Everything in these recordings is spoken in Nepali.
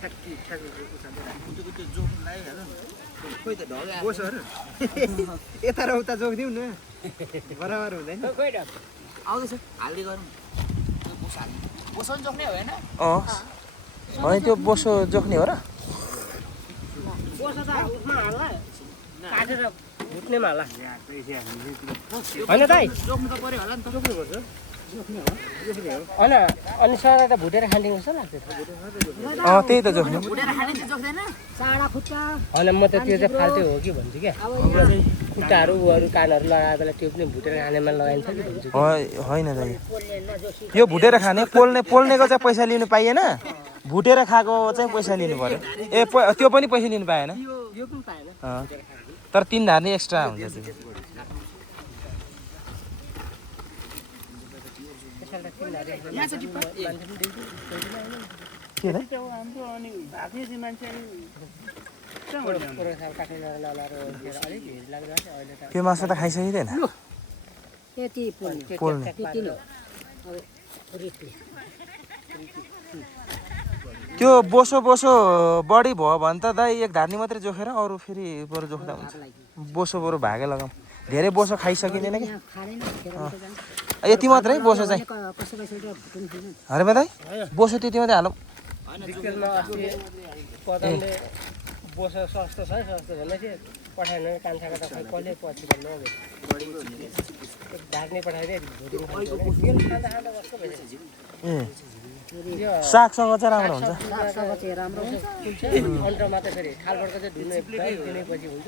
ठ्याक्की ठ्याक्की उचालेर त्यो जोखलाई हेर खोइ त ढल बोसहरु यता र उता जोख दिउँ न बराबर हुँदैन खोइ ढल आउँदैछ हाल्दै गरौँ त्यो बोस हाल्ने बोसो पनि जोख्ने हो हैन होइन त्यो बोसो जोख्ने हो र बोसो त उसमा हाल्ला काटेर भुट्नेमा हाल्ला होइन दाइ जोख्नु त पर्यो होला नि त जोख्नु पर्छ होइन अनि सर त भुटेर खाने जस्तो लाग्छ त्यही त जोख्ने भुटेर खाने चाहिँ जोख्दैन चाडा खुट्टा होइन म त त्यो चाहिँ फाल्टो हो कि भन्छु क्या खुट्टाहरू उहरू कानहरू लगाएर बेला त्यो पनि भुटेर खानेमा लगाइन्छ कि भन्छु होइन दाइ यो भुटेर खाने पोल्नेको चाहिँ पैसा लिनु पाइएन भुटेर खाएको चाहिँ पैसा लिनु पर्यो त्यो पनि पैसा लिनु पाएन यो पनि पाएन तर 3 धार्नी एक्स्ट्रा हुन्छ त्यो यहाँ चाहिँ टिप्पा के दाइ हाम्रो अनि भाग्ने चाहिँ मान्छे त्यो मासु त खाइसकिँदैन त्यति पोल्ने त्यो बोसो बढी भयो भने त दाइ 1 धार्नी मात्रै जोखेर अरू फेरि बरु जोख्दा हुन्छ बोसो बरु भागे लगाऊँ धेरै बोसो खाइसकिँदैन कि यति मात्रै बोसो चाहिँ अरे दाइ बोसो त्यति मात्रै हालौँ बोसो सस्तो छ सस्तो भन्दै थियो पठाएन कान्छाको त खै कहिले पछि भन्नु ढाक्ने पठाइदिए सागसँग चाहिँ राम्रो हुन्छ अन्टमा त फेरि खालबरको चाहिँ धुनु दिनेपछि हुन्छ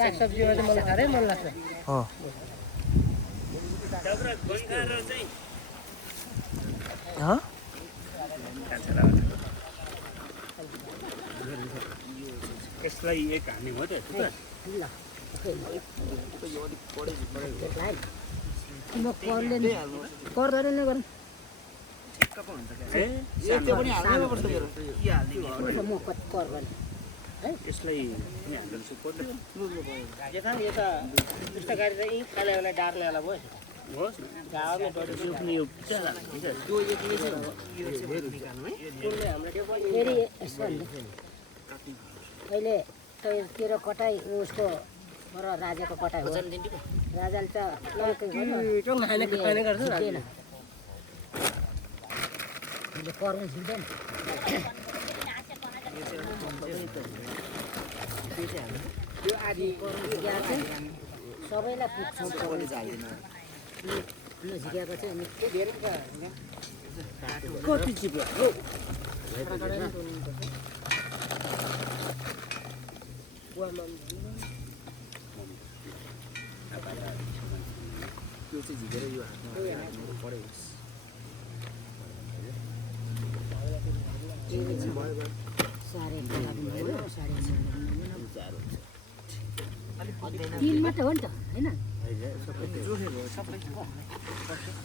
सागसब्जीमा चाहिँ मलाई साह्रै मन लाग्छ यसलाई एक हान्ने हो त त्यो पनि हाल्नै पर्छ मेरो के हाल्ने यसलाई नि हाल्नु पर्छ यो त यस्तो गाडी चाहिँ खानेलाई डार्नेवाला भयो होस् न गाउँमा डढी जोख्ने यो त्यो यतिले चाहिँ निकाल्नु है फेरि अहिले तेरो कटाइ उसको र राजाको कटाइ हो राजाले त खाने गर्छ पर्नु छिर्दैन यो आदि सबैलाई पुग्छ नझिकेको चाहिँ निकै धेरै कति चिप्लो त्यो चाहिँ झिकेर यो हातमा पऱ्यो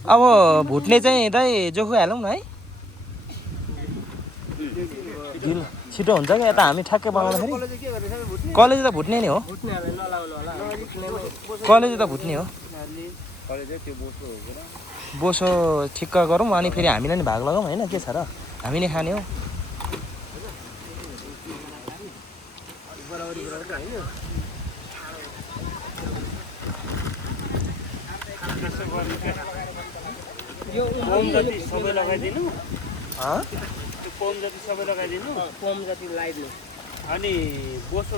अब भुट्ने चाहिँ दाइ जोखो हालौँ न है छिटो हुन्छ क्या यता हामी ठ्याक्कै बनाउँदाखेरि कलेज त भुट्ने नै हो कलेज त भुट्ने हो बोसो ठिक्क गरौँ अनि फेरि हामीलाई नि भाग लगाऊँ होइन के छ र हामी नै खाने हो पम जति सबै लगाइदिनु त्यो पम जति सबै लगाइदिनु पम जति लगाइदिनु अनि बोसो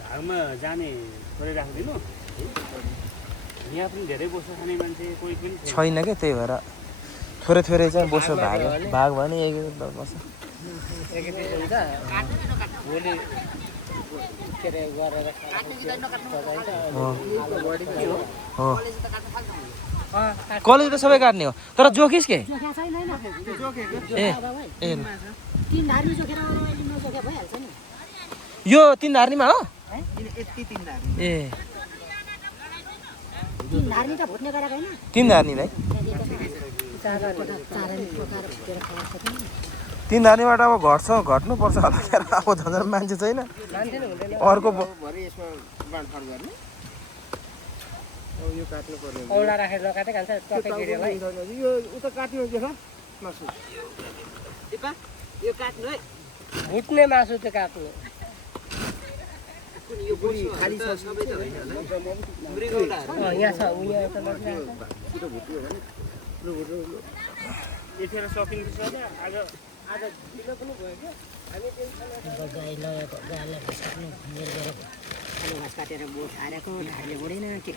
भागमा जाने थोरै राखिदिनु यहाँ पनि धेरै बोसो खाने मान्छे कोही पनि छैन क्या त्यही भएर थोरै थोरै चाहिँ बोसो भाग भयो नि बस्छ भोलि के अरे गरेर कलेज त सबै काट्ने हो तर जोखिस् के यो 3 धार्नीमा हो ए 3 धार्नी नै 3 धार्नीबाट अब घट्नुपर्छ होला अब झन् मान्छे छैन अर्को यो काट्नु पर्यो औला राखेर नकाटे खान्छ टक्कै गिरेलाई यो उता काट्नु के छ मासु टिपा यो काट्नु है भुट्ने मासु त्यो काट्नु कुन यो बुढी खाली छ सबै त होइन होला मृगौलाहरू यहाँ छ उयो त बसिरहेको छ। छिटो भुट्यो भने लु भुट्नु लु यतिखेर सकिन्छ सर आज आज ढिलो पनि भयो क्या हामी गाई लगाएको गाईलाई घाँस काट्नु मेल गरेको खाने घाँस काटेर बोट हारेको ढाडले बढेन के